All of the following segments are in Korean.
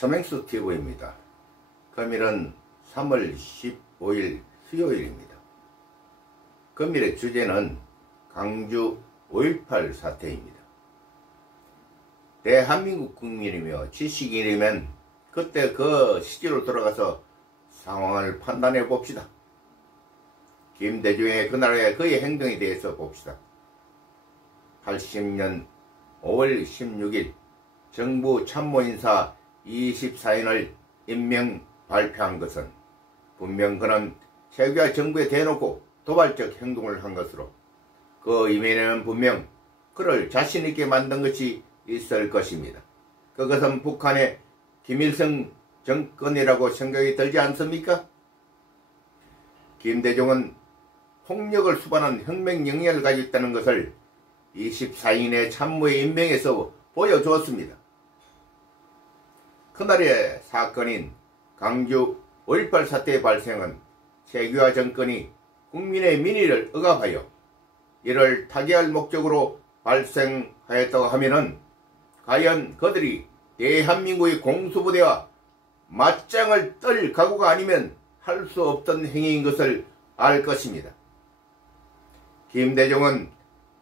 서맹수 TV입니다. 금일은 3월 15일 수요일입니다. 금일의 주제는 광주 5.18 사태입니다. 대한민국 국민이며 지식인이면 그때 그 시기로 돌아가서 상황을 판단해 봅시다. 김대중의 그날의 그의 행동에 대해서 봅시다. 80년 5월 16일 정부 참모인사 24인을 임명 발표한 것은 분명 그는 세계와 정부에 대놓고 도발적 행동을 한 것으로 그 이면에는 분명 그를 자신있게 만든 것이 있을 것입니다. 그것은 북한의 김일성 정권이라고 생각이 들지 않습니까? 김대중은 폭력을 수반한 혁명 영역을 가지고 있다는 것을 24인의 참모의 임명에서 보여주었습니다. 그날의 사건인 광주 5.18 사태의 발생은 세규화 정권이 국민의 민의를 억압하여 이를 타개할 목적으로 발생하였다고 하면은 과연 그들이 대한민국의 공수부대와 맞짱을 떨 각오가 아니면 할 수 없던 행위인 것을 알 것입니다. 김대중은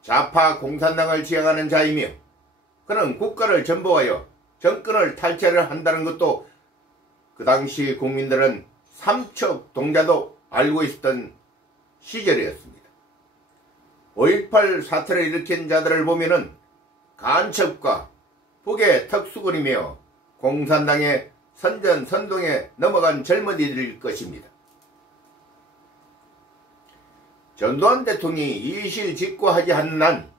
좌파 공산당을 지향하는 자이며 그는 국가를 전복하여 정권을 탈취를 한다는 것도 그 당시 국민들은 삼척 동자도 알고 있었던 시절이었습니다. 5.18 사태를 일으킨 자들을 보면은 간첩과 북의 특수군이며 공산당의 선전선동에 넘어간 젊은이들일 것입니다. 전두환 대통령이 이실직고하지 않는 한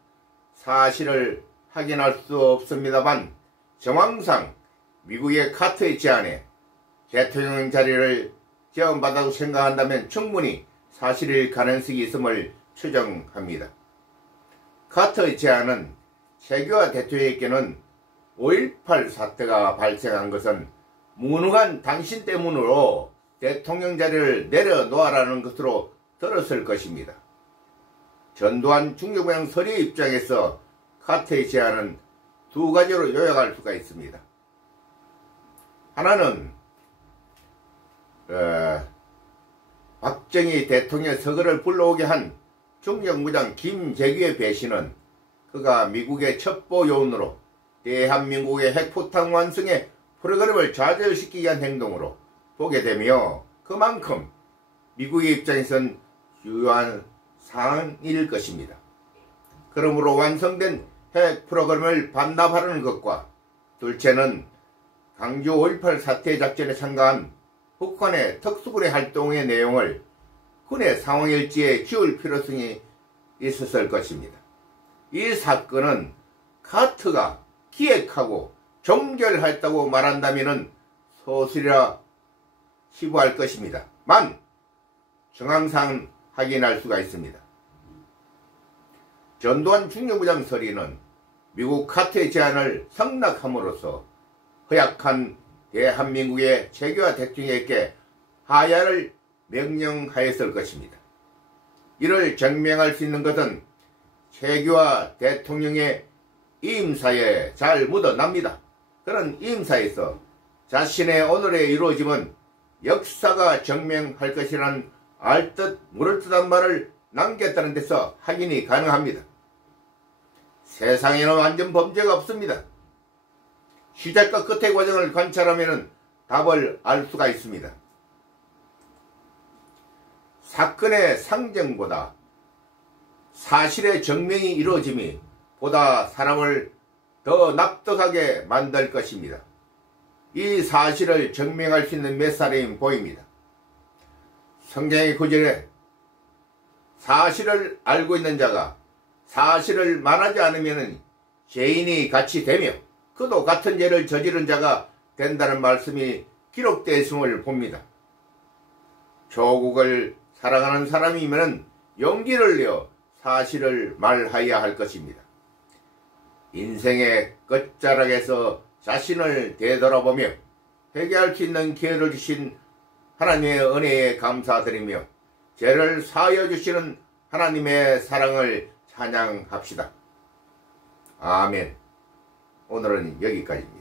사실을 확인할 수 없습니다만 정황상 미국의 카터의 제안에 대통령 자리를 제안받아도 생각한다면 충분히 사실일 가능성이 있음을 추정합니다. 카터의 제안은 세규화 대통령에게는 5.18 사태가 발생한 것은 무능한 당신 때문으로 대통령 자리를 내려놓아라는 것으로 들었을 것입니다. 전두환 중요부양 서리의 입장에서 카터의 제안은 두 가지로 요약할 수가 있습니다. 하나는 박정희 대통령 서거를 불러오게 한 중정부장 김재규의 배신은 그가 미국의 첩보 요원으로 대한민국의 핵포탄 완성의 프로그램을 좌절시키기 위한 행동으로 보게 되며 그만큼 미국의 입장에선 유효한 사항일 것입니다. 그러므로 완성된 핵 프로그램을 반납하라는 것과 둘째는 광주 5.18 사태 작전에 참가한 북한의 특수군의 활동의 내용을 군의 상황일지에 지울 필요성이 있었을 것입니다. 이 사건은 카터가 기획하고 종결했다고 말한다면 소설이라 시부할 것입니다. 만 정황상 확인할 수가 있습니다. 전두환 중요부장 서리는 미국 카터의 제안을 승낙함으로써 허약한 대한민국의 세규화 대통령에게 하야를 명령하였을 것입니다. 이를 증명할 수 있는 것은 세규화 대통령의 임사에 잘 묻어납니다. 그런 임사에서 자신의 오늘의 이루어짐은 역사가 증명할 것이라는 알듯 모를듯한 말을 남겼다는 데서 확인이 가능합니다. 세상에는 완전 범죄가 없습니다. 시작과 끝의 과정을 관찰하면 답을 알 수가 있습니다. 사건의 상정보다 사실의 증명이 이루어짐이 보다 사람을 더 납득하게 만들 것입니다. 이 사실을 증명할 수 있는 몇 사람이 보입니다. 성경의 구절에 사실을 알고 있는 자가 사실을 말하지 않으면 죄인이 같이 되며 그도 같은 죄를 저지른 자가 된다는 말씀이 기록되어 있음을 봅니다. 조국을 사랑하는 사람이면 용기를 내어 사실을 말하여야 할 것입니다. 인생의 끝자락에서 자신을 되돌아보며 회개할 수 있는 기회를 주신 하나님의 은혜에 감사드리며 죄를 사하여 주시는 하나님의 사랑을 찬양합시다. 아멘. 오늘은 여기까지입니다.